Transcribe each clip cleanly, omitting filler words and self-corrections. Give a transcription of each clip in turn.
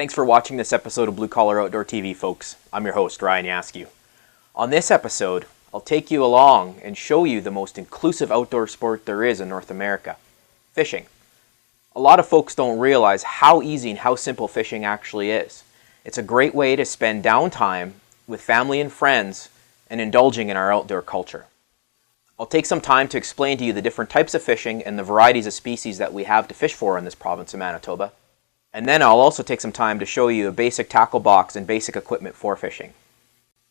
Thanks for watching this episode of Blue Collar Outdoor TV, folks. I'm your host, Ryan Yaskew. On this episode, I'll take you along and show you the most inclusive outdoor sport there is in North America, fishing. A lot of folks don't realize how easy and how simple fishing actually is. It's a great way to spend downtime with family and friends and indulging in our outdoor culture. I'll take some time to explain to you the different types of fishing and the varieties of species that we have to fish for in this province of Manitoba. And then I'll also take some time to show you a basic tackle box and basic equipment for fishing.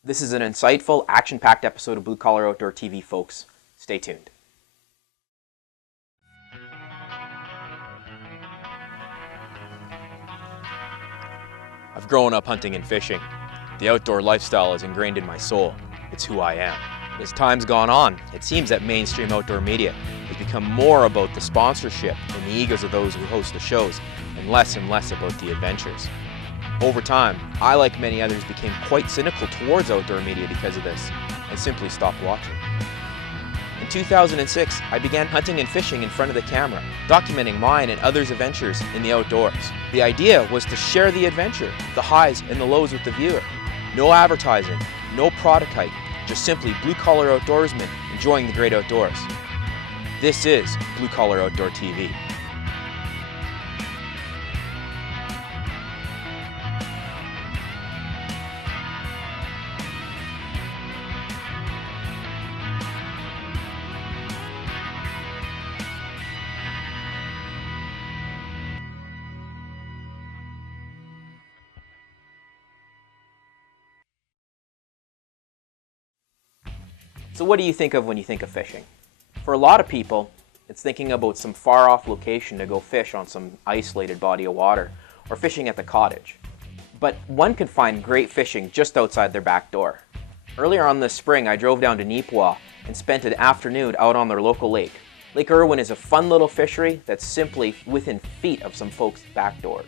This is an insightful, action-packed episode of Blue Collar Outdoor TV, folks. Stay tuned. I've grown up hunting and fishing. The outdoor lifestyle is ingrained in my soul. It's who I am. As time's gone on, it seems that mainstream outdoor media has become more about the sponsorship and the egos of those who host the shows, and less about the adventures. Over time, I, like many others, became quite cynical towards outdoor media because of this, and simply stopped watching. In 2006, I began hunting and fishing in front of the camera, documenting mine and others' adventures in the outdoors. The idea was to share the adventure, the highs and the lows with the viewer. No advertising, no product hype, just simply blue-collar outdoorsmen enjoying the great outdoors. This is Blue Collar Outdoor TV. So what do you think of when you think of fishing? For a lot of people, it's thinking about some far-off location to go fish on some isolated body of water, or fishing at the cottage. But one can find great fishing just outside their back door. Earlier on this spring, I drove down to Neepawa and spent an afternoon out on their local lake. Lake Irwin is a fun little fishery that's simply within feet of some folks' back doors.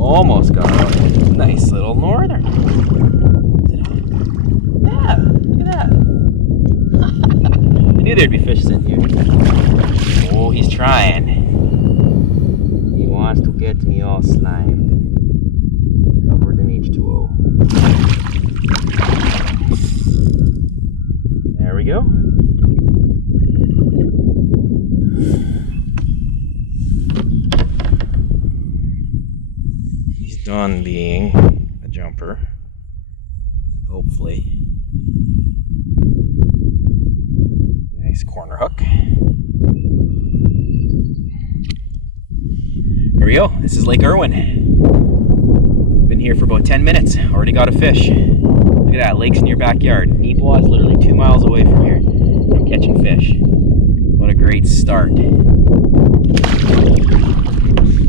Almost got a nice little northern. Yeah, look at that. I knew there'd be fish in here. Oh, he's trying. He wants to get me all slimed. Covered in H2O. There we go. Done being a jumper, hopefully. Nice corner hook. Here we go. This is Lake Irwin. Been here for about 10 minutes. Already got a fish. Look at that, lake's in your backyard. Neepawa is literally 2 miles away from here. I'm catching fish. What a great start.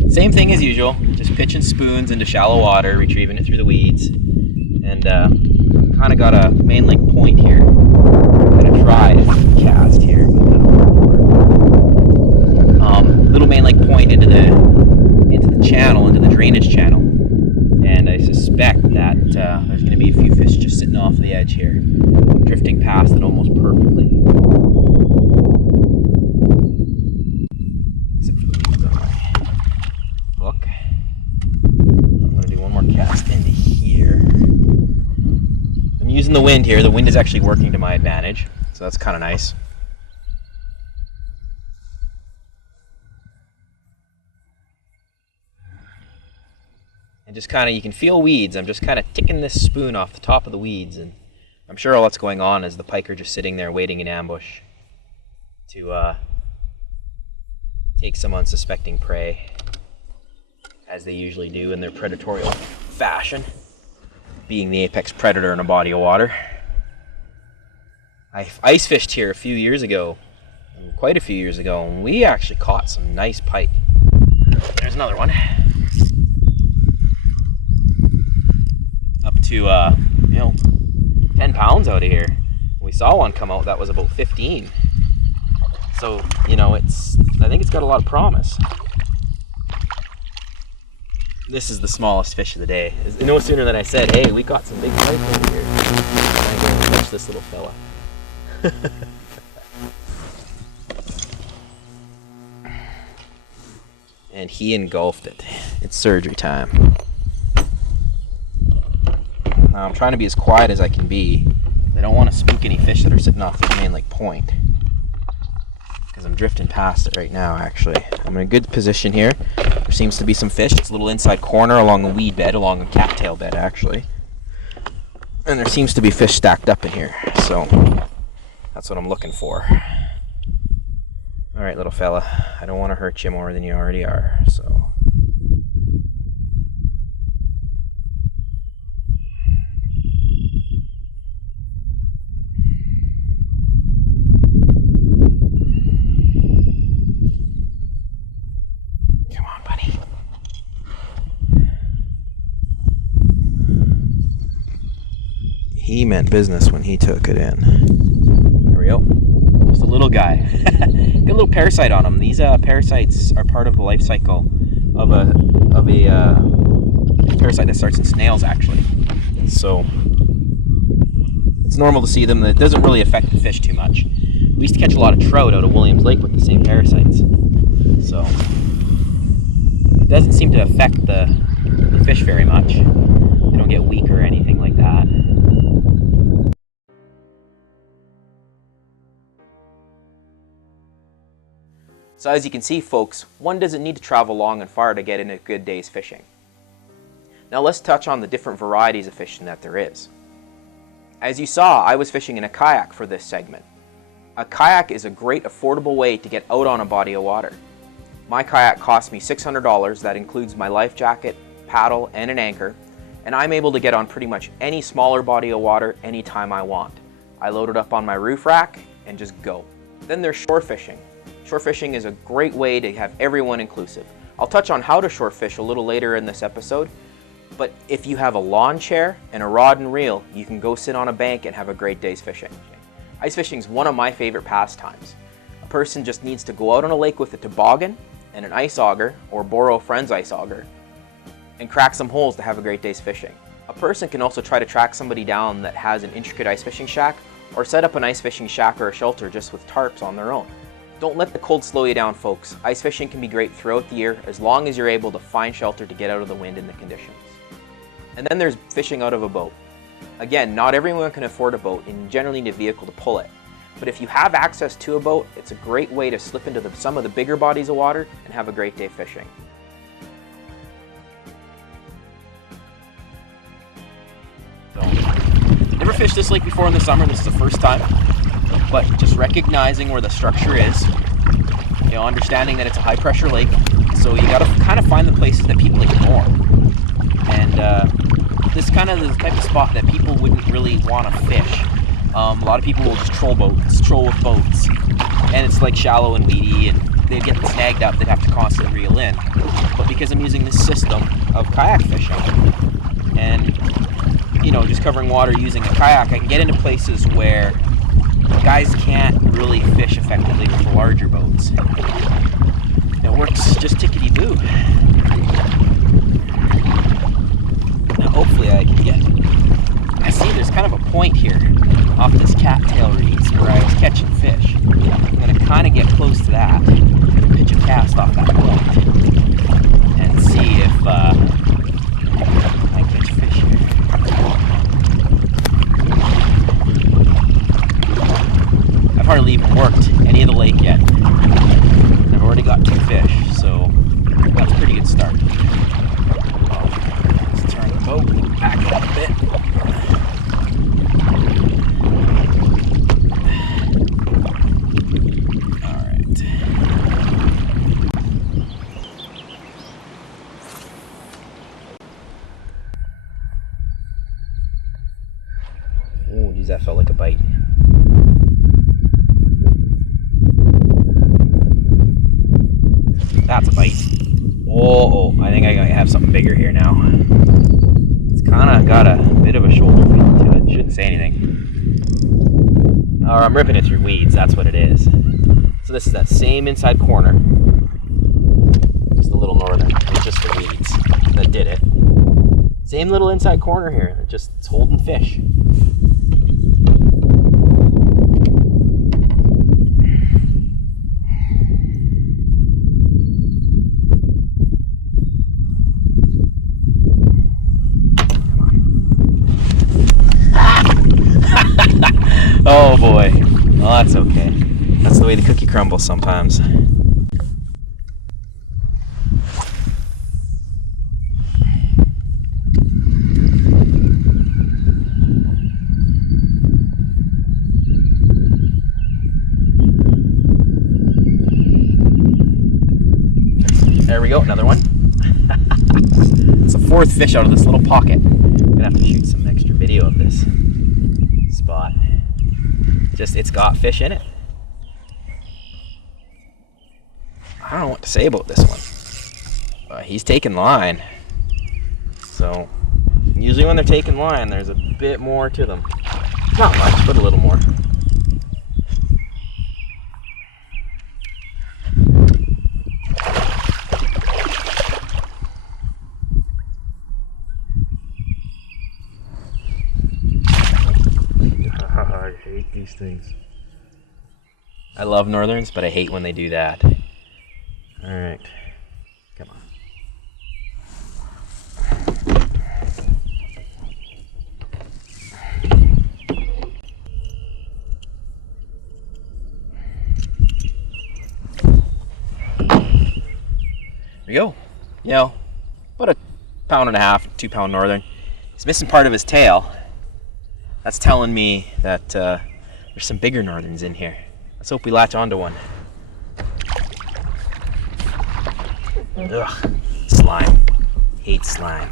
Same thing as usual, just pitching spoons into shallow water, retrieving it through the weeds, and kind of got a main link point here. I'm gonna try to cast here, but I don't know. Little main link point into the channel, into the drainage channel, and I suspect that there's going to be a few fish just sitting off the edge here, drifting past it almost perfectly. Hook. I'm going to do one more cast into here. I'm using the wind here. The wind is actually working to my advantage, so that's kind of nice. And just kind of, you can feel weeds. I'm just kind of ticking this spoon off the top of the weeds and I'm sure all that's going on is the pike are just sitting there waiting in ambush to take some unsuspecting prey, as they usually do in their predatory fashion, being the apex predator in a body of water. I ice fished here a few years ago, quite a few years ago, and we actually caught some nice pike. There's another one. Up to, 10 pounds out of here. We saw one come out that was about 15. So, I think it's got a lot of promise. This is the smallest fish of the day. No sooner than I said, hey, we got some big pike over here. I'm going to catch this little fella. And he engulfed it. It's surgery time. Now, I'm trying to be as quiet as I can be. I don't want to spook any fish that are sitting off the main lake point, because I'm drifting past it right now, actually. I'm in a good position here. There seems to be some fish. It's a little inside corner along a weed bed, along a cattail bed, actually. And there seems to be fish stacked up in here, so that's what I'm looking for. Alright, little fella. I don't want to hurt you more than you already are, so... Come on, buddy. He meant business when he took it in. There we go. Just a little guy. Got a little parasite on him. These parasites are part of the life cycle of a parasite that starts in snails, actually. So it's normal to see them. It doesn't really affect the fish too much. We used to catch a lot of trout out of Williams Lake with the same parasites. So it doesn't seem to affect the fish very much. They don't get weak or anything like that. So as you can see, folks, one doesn't need to travel long and far to get in a good day's fishing. Now let's touch on the different varieties of fishing that there is. As you saw, I was fishing in a kayak for this segment. A kayak is a great affordable way to get out on a body of water. My kayak cost me $600, that includes my life jacket, paddle, and an anchor, and I'm able to get on pretty much any smaller body of water anytime I want. I load it up on my roof rack and just go. Then there's shore fishing. Shore fishing is a great way to have everyone inclusive. I'll touch on how to shore fish a little later in this episode, but if you have a lawn chair and a rod and reel, you can go sit on a bank and have a great day's fishing. Ice fishing is one of my favorite pastimes. A person just needs to go out on a lake with a toboggan and an ice auger, or borrow a friend's ice auger, and crack some holes to have a great day's fishing. A person can also try to track somebody down that has an intricate ice fishing shack, or set up an ice fishing shack or a shelter just with tarps on their own. Don't let the cold slow you down, folks. Ice fishing can be great throughout the year as long as you're able to find shelter to get out of the wind and the conditions. And then there's fishing out of a boat. Again, not everyone can afford a boat and you generally need a vehicle to pull it. But if you have access to a boat, it's a great way to slip into some of the bigger bodies of water and have a great day fishing. So, never fished this lake before in the summer. This is the first time. But just recognizing where the structure is, understanding that it's a high pressure lake, so you gotta kind of find the places that people ignore. And this is kind of the type of spot that people wouldn't really want to fish. A lot of people will just troll with boats, and it's like shallow and weedy, and they'd get snagged up, they'd have to constantly reel in. But because I'm using this system of kayak fishing, and just covering water using a kayak, I can get into places where guys can't really fish effectively with the larger boats. It works just tickety-boo. Now hopefully I can get... I see there's kind of a point here off this cattail reeds where I was catching fish. I'm going to kind of get close to that, pitch a cast off that point, and see if I catch fish here. I've hardly even worked any of the lake yet. I've already got 2 fish, so that's a pretty good start. Let's turn the boat back up a bit. that felt like a bite. That's a bite. Oh, I think I have something bigger here now. It's kind of got a bit of a shoulder feel to it. Shouldn't say anything. Or I'm ripping it through weeds, that's what it is. So this is that same inside corner. Just a little northern. It's just the weeds that did it. Same little inside corner here that just it's holding fish. Oh boy. Well, that's okay. That's the way the cookie crumbles sometimes. There we go, another one. It's the fourth fish out of this little pocket. I'm gonna have to shoot some extra video of this spot. It's got fish in it. I don't know what to say about this one. He's taking line. So, usually when they're taking line, there's a bit more to them. Not much, but a little more. I hate these things. I love northerns, but I hate when they do that. Alright. Come on. There we go. You know, about a 1.5 pound, 2 pound northern. He's missing part of his tail. That's telling me that there's some bigger northerns in here. Let's hope we latch onto one. Ugh, slime. Hate slime.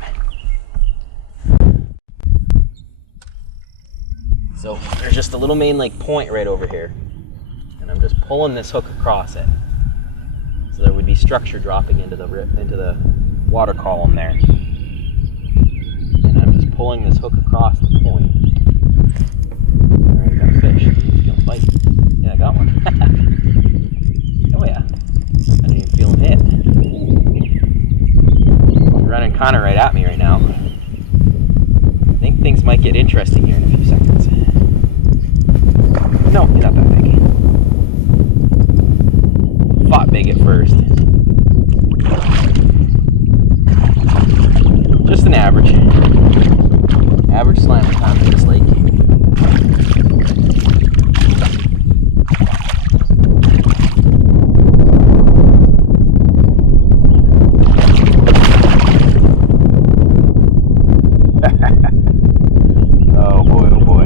So there's just a little main lake point right over here. And I'm just pulling this hook across it. So there would be structure dropping into the water column there. And I'm just pulling this hook across the point. Alright, got a fish. He's gonna bite. Yeah, I got one. Oh yeah. I didn't even feel him hit. He's running kind of right at me right now. I think things might get interesting here in a few seconds. No, he's not that big. Fought big at first. Just an average. Average slammer time in this lake. Oh boy, oh boy.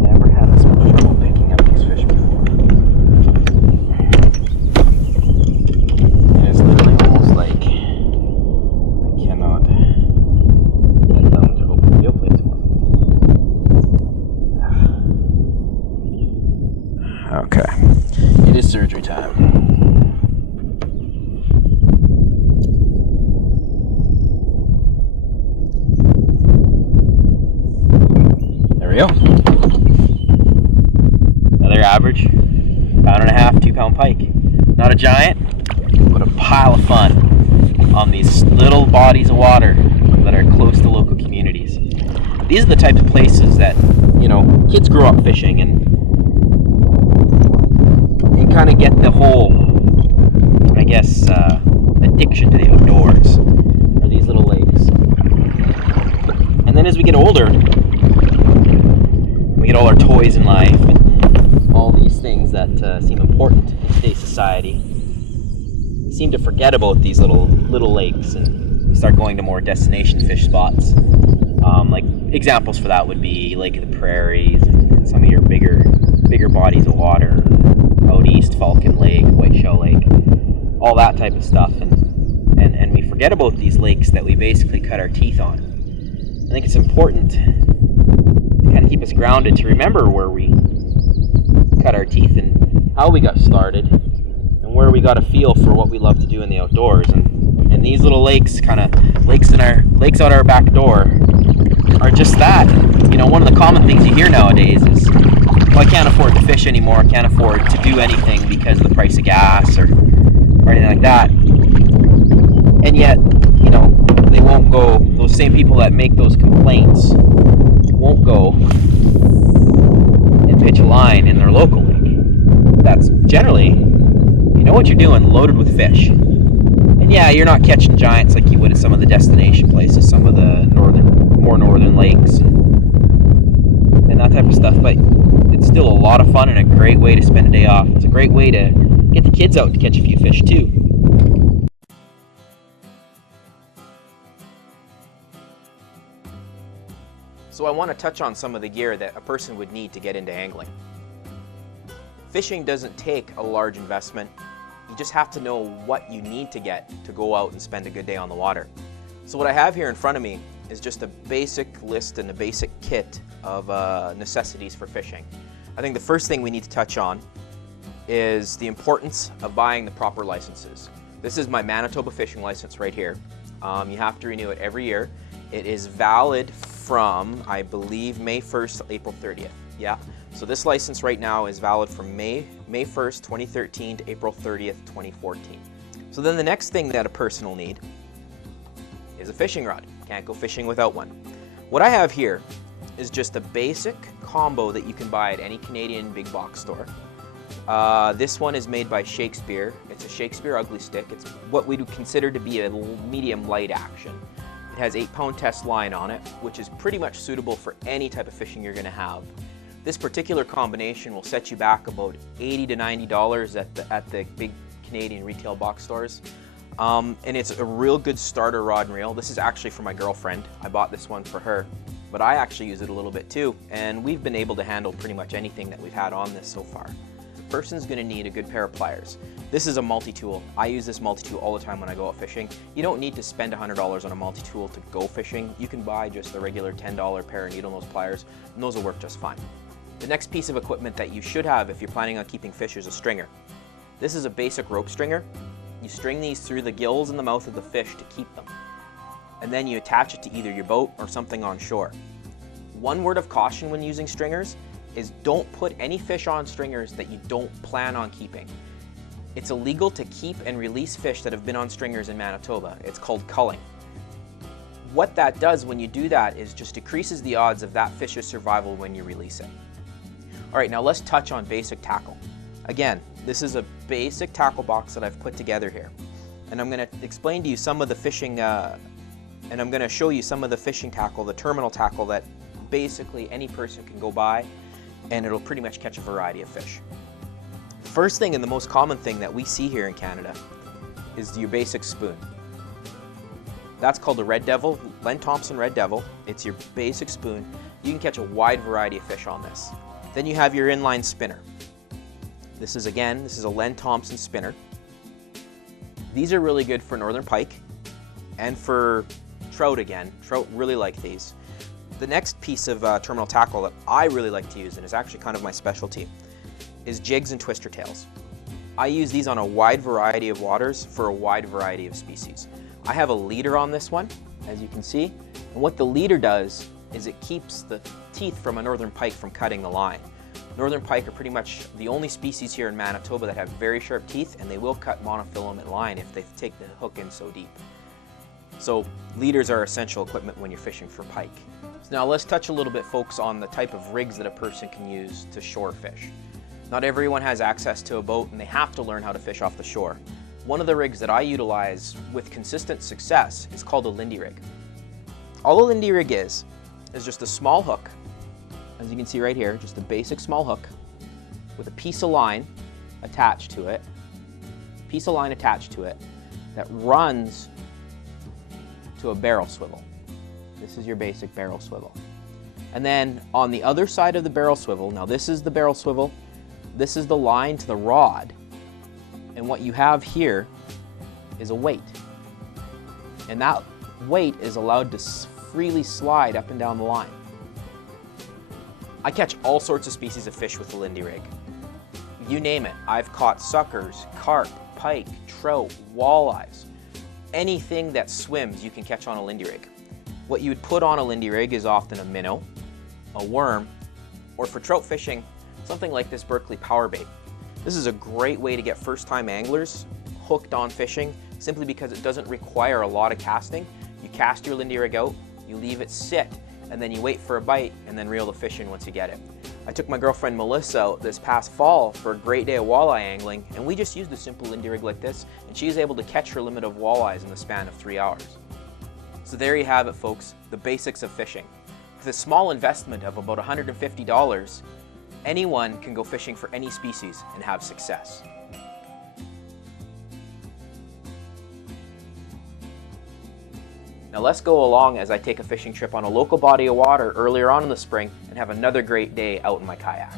Never had this much trouble picking up these fish before. And it's literally almost like I cannot get them to open the gill plates for me. Okay. It is surgery time. There we go. Another average 1.5 pound, 2 pound pike. Not a giant, but a pile of fun on these little bodies of water that are close to local communities. These are the types of places that, you know, kids grow up fishing and you kind of get the whole, I guess, addiction to the outdoors, are these little lakes. And then as we get older, we get all our toys in life and all these things that seem important in today's society. We seem to forget about these little lakes and we start going to more destination fish spots. Like examples for that would be Lake of the Prairies and some of your bigger bodies of water out east, Falcon Lake, Whiteshell Lake, all that type of stuff. And we forget about these lakes that we basically cut our teeth on. And think it's important to kind of keep us grounded, to remember where we cut our teeth and how we got started and where we got a feel for what we love to do in the outdoors. And these little lakes, lakes out our back door, are just that. You know, one of the common things you hear nowadays is, well, I can't afford to fish anymore, I can't afford to do anything because of the price of gas or anything like that. And yet, you know, they won't go, those same people that make those complaints won't go and pitch a line in their local lake. That's generally, you know what you're doing, loaded with fish. And yeah, you're not catching giants like you would at some of the destination places, some of the more northern lakes and that type of stuff, but it's still a lot of fun and a great way to spend a day off. It's a great way to get the kids out to catch a few fish too. So I want to touch on some of the gear that a person would need to get into angling. Fishing doesn't take a large investment. You just have to know what you need to get to go out and spend a good day on the water. So what I have here in front of me is just a basic list and a basic kit of necessities for fishing. I think the first thing we need to touch on is the importance of buying the proper licenses. This is my Manitoba fishing license right here. You have to renew it every year. It is valid from, I believe, May 1st to April 30th. Yeah. So this license right now is valid from May 1st, 2013 to April 30th, 2014. So then the next thing that a person will need is a fishing rod. Can't go fishing without one. What I have here is just a basic combo that you can buy at any Canadian big box store. This one is made by Shakespeare. It's a Shakespeare Ugly Stick. It's what we would consider to be a medium light action. It has 8-pound test line on it, which is pretty much suitable for any type of fishing you're going to have. This particular combination will set you back about $80 to $90 at the big Canadian retail box stores. And it's a real good starter rod and reel. This is actually for my girlfriend. I bought this one for her, but I actually use it a little bit too, and we've been able to handle pretty much anything that we've had on this so far. The person's going to need a good pair of pliers. This is a multi-tool. I use this multi-tool all the time when I go out fishing. You don't need to spend $100 on a multi-tool to go fishing. You can buy just a regular $10 pair of needle nose pliers, and those will work just fine. The next piece of equipment that you should have if you're planning on keeping fish is a stringer. This is a basic rope stringer. You string these through the gills and the mouth of the fish to keep them. And then you attach it to either your boat or something on shore. One word of caution when using stringers is don't put any fish on stringers that you don't plan on keeping. It's illegal to keep and release fish that have been on stringers in Manitoba. It's called culling. What that does when you do that is just decreases the odds of that fish's survival when you release it. All right, now let's touch on basic tackle. Again, this is a basic tackle box that I've put together here. And I'm going to explain to you some of the fishing, and I'm going to show you some of the fishing tackle, the terminal tackle that basically any person can go buy, and it'll pretty much catch a variety of fish. First thing and the most common thing that we see here in Canada is your basic spoon. That's called a Red Devil, Len Thompson Red Devil. It's your basic spoon. You can catch a wide variety of fish on this. Then you have your inline spinner. This is a Len Thompson spinner. These are really good for northern pike and for trout again. Trout really like these. The next piece of terminal tackle that I really like to use, and is actually kind of my specialty, is jigs and twister tails. I use these on a wide variety of waters for a wide variety of species. I have a leader on this one, as you can see, and what the leader does is it keeps the teeth from a northern pike from cutting the line. Northern pike are pretty much the only species here in Manitoba that have very sharp teeth, and they will cut monofilament line if they take the hook in so deep. So leaders are essential equipment when you're fishing for pike. So now let's touch a little bit, folks, on the type of rigs that a person can use to shore fish. Not everyone has access to a boat, and they have to learn how to fish off the shore. One of the rigs that I utilize with consistent success is called a Lindy rig. All a Lindy rig is just a small hook, as you can see right here, just a basic small hook with a piece of line attached to it, that runs to a barrel swivel. This is your basic barrel swivel. And then on the other side of the barrel swivel, now this is the barrel swivel, this is the line to the rod, and what you have here is a weight. And that weight is allowed to freely slide up and down the line. I catch all sorts of species of fish with the Lindy rig. You name it. I've caught suckers, carp, pike, trout, walleyes. Anything that swims you can catch on a Lindy rig. What you would put on a Lindy rig is often a minnow, a worm, or for trout fishing, something like this Berkley power bait. This is a great way to get first-time anglers hooked on fishing simply because it doesn't require a lot of casting. You cast your Lindy rig out, you leave it sit, and then you wait for a bite and then reel the fish in once you get it. I took my girlfriend Melissa out this past fall for a great day of walleye angling, and we just used a simple Lindy rig like this, and she was able to catch her limit of walleyes in the span of 3 hours. So there you have it, folks, the basics of fishing. With a small investment of about $150, anyone can go fishing for any species and have success. Now let's go along as I take a fishing trip on a local body of water earlier on in the spring and have another great day out in my kayak.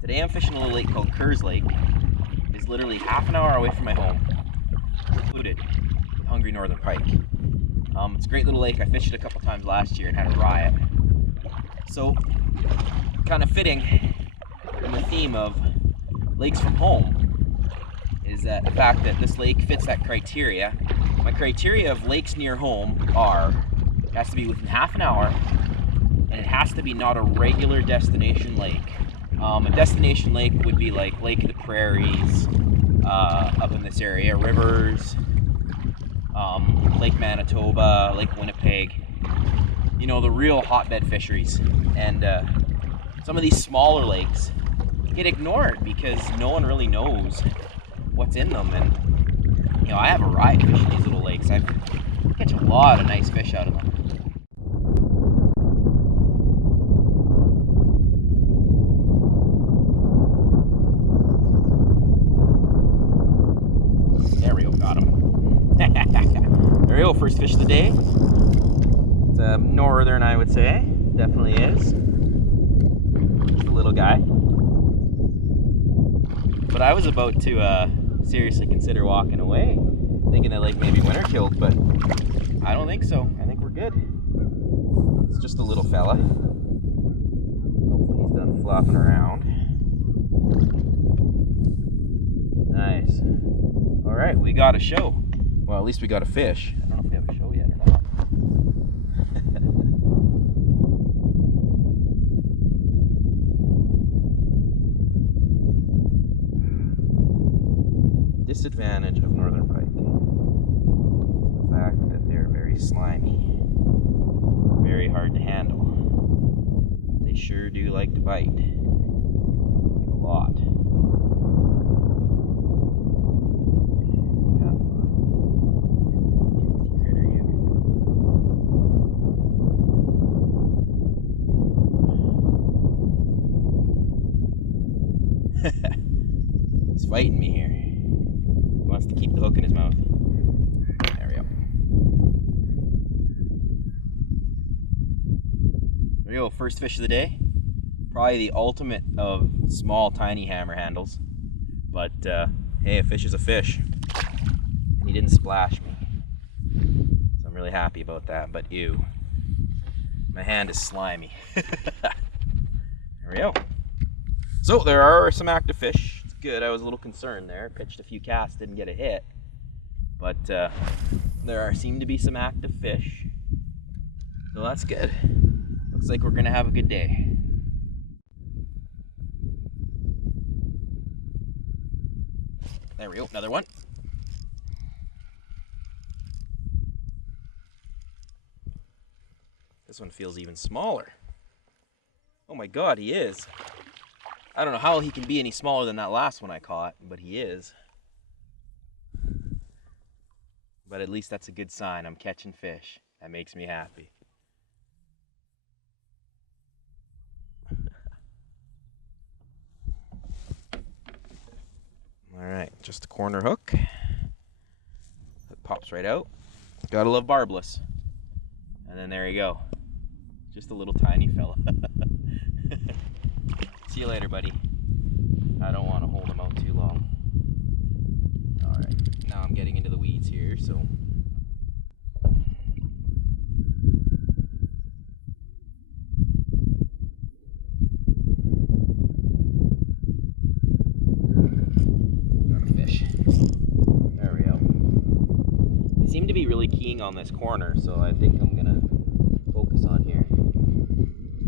Today I'm fishing a little lake called Kerrs Lake. It's literally half an hour away from my home. Included hungry northern pike. It's a great little lake. I fished it a couple times last year and had a riot. So, kind of fitting in the theme of lakes from home is that the fact that this lake fits that criteria. My criteria of lakes near home are, it has to be within half an hour, and it has to be not a regular destination lake. A destination lake would be like Lake of the Prairies, up in this area, rivers, Lake Manitoba, Lake Winnipeg, you know, the real hotbed fisheries. And some of these smaller lakes get ignored because no one really knows what's in them. And, you know, I have a riot fishing these little lakes. I catch a lot of nice fish out of them. There we go, first fish of the day. It's a northern, I would say. Definitely is. Just a little guy. But I was about to seriously consider walking away, thinking that lake maybe winter killed, but I don't think so. I think we're good. It's just a little fella. Hopefully he's done flopping around. Nice. All right, we got a show. Well, at least we got a fish. I don't know if we have a show yet or not. Disadvantage of northern pike. The fact that they're very slimy. Very hard to handle. But they sure do like to bite. A lot. He's fighting me here. He wants to keep the hook in his mouth. There we go. There we go, first fish of the day. Probably the ultimate of small, tiny hammer handles. But, hey, a fish is a fish. And he didn't splash me. So I'm really happy about that, but ew. My hand is slimy. There we go. So there are some active fish. It's good. I was a little concerned there. Pitched a few casts, didn't get a hit. But there seem to be some active fish. So that's good. Looks like we're gonna have a good day. There we go, another one. This one feels even smaller. Oh my God, he is. I don't know how he can be any smaller than that last one I caught, but he is. But at least that's a good sign. I'm catching fish. That makes me happy. All right, just a corner hook. It pops right out. Gotta love barbless. And then there you go. Just a little tiny fella. See you later, buddy. I don't want to hold him out too long. All right, now I'm getting into the weeds here, so. Got a fish. There we go. They seem to be really keying on this corner, so I think I'm gonna focus on here.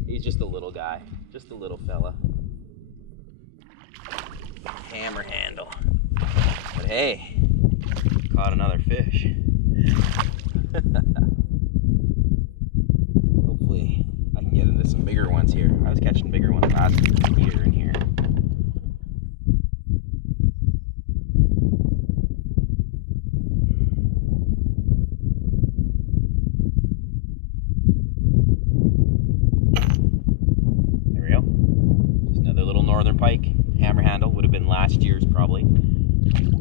He's just a little guy, just a little fella. Hammer handle. But hey, caught another fish. Hopefully I can get into some bigger ones here. I was catching bigger ones last year in here. There we go. Just another little northern pike. Hammer handle, would have been last year's probably.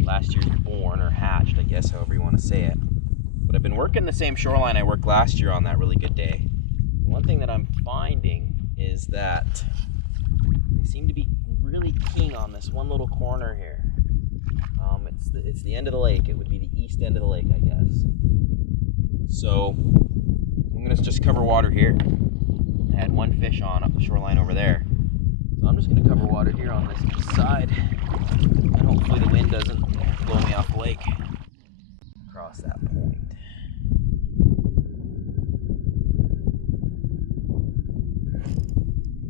Last year's born or hatched, I guess, however you want to say it. But I've been working the same shoreline I worked last year on that really good day. One thing that I'm finding is that they seem to be really keen on this one little corner here. It's the end of the lake. It would be the east end of the lake, I guess. So I'm gonna just cover water here. I had one fish on up the shoreline over there. So I'm just going to cover water here on this side, and hopefully the wind doesn't blow me off the lake across that point.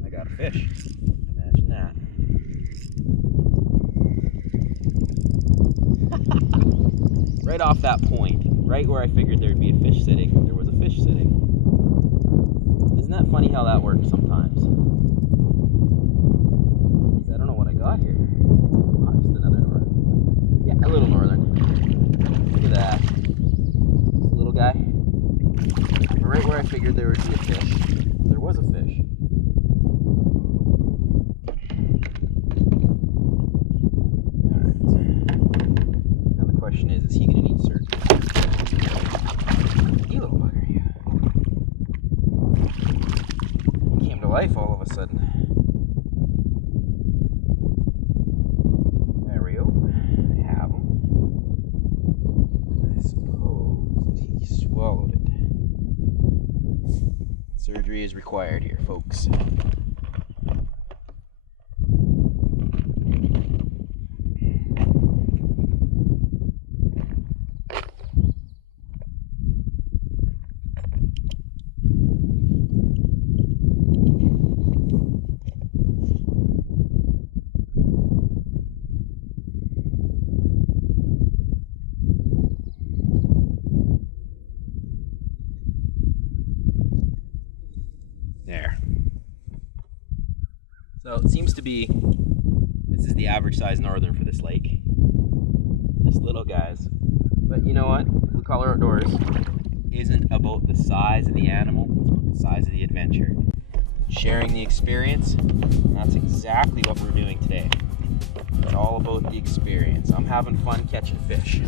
I got a fish. Imagine that. Right off that point, right where I figured there'd be a fish sitting, there was a fish sitting. Isn't that funny how that works sometimes? I don't know what I got here. Oh, just another northern. Yeah, a little northern. Look at that. Just a little guy. Right where I figured there would be a fish, there was a fish. Alright. Now the question is he going to need surgery? You little bugger, you. He came to life all of a sudden. Swallowed it. Surgery is required here, folks. There. So it seems to be, this is the average size northern for this lake. Just little guys. But you know what? Blue Collar Outdoors isn't about the size of the animal, it's about the size of the adventure. Sharing the experience, and that's exactly what we're doing today. It's all about the experience. I'm having fun catching fish.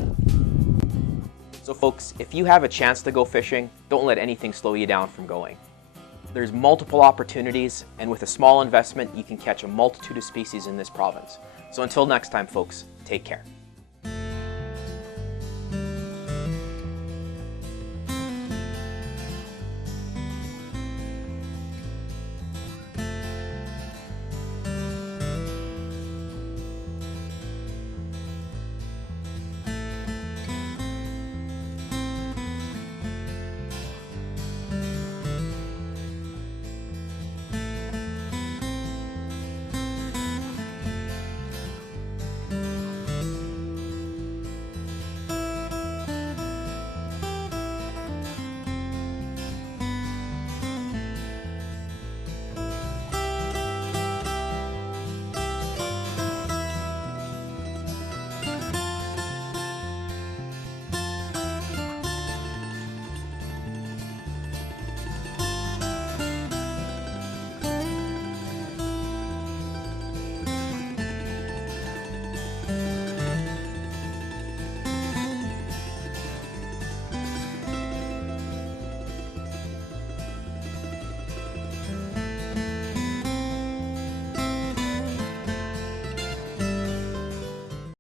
So folks, if you have a chance to go fishing, don't let anything slow you down from going. There's multiple opportunities, and with a small investment, you can catch a multitude of species in this province. So until next time, folks, take care.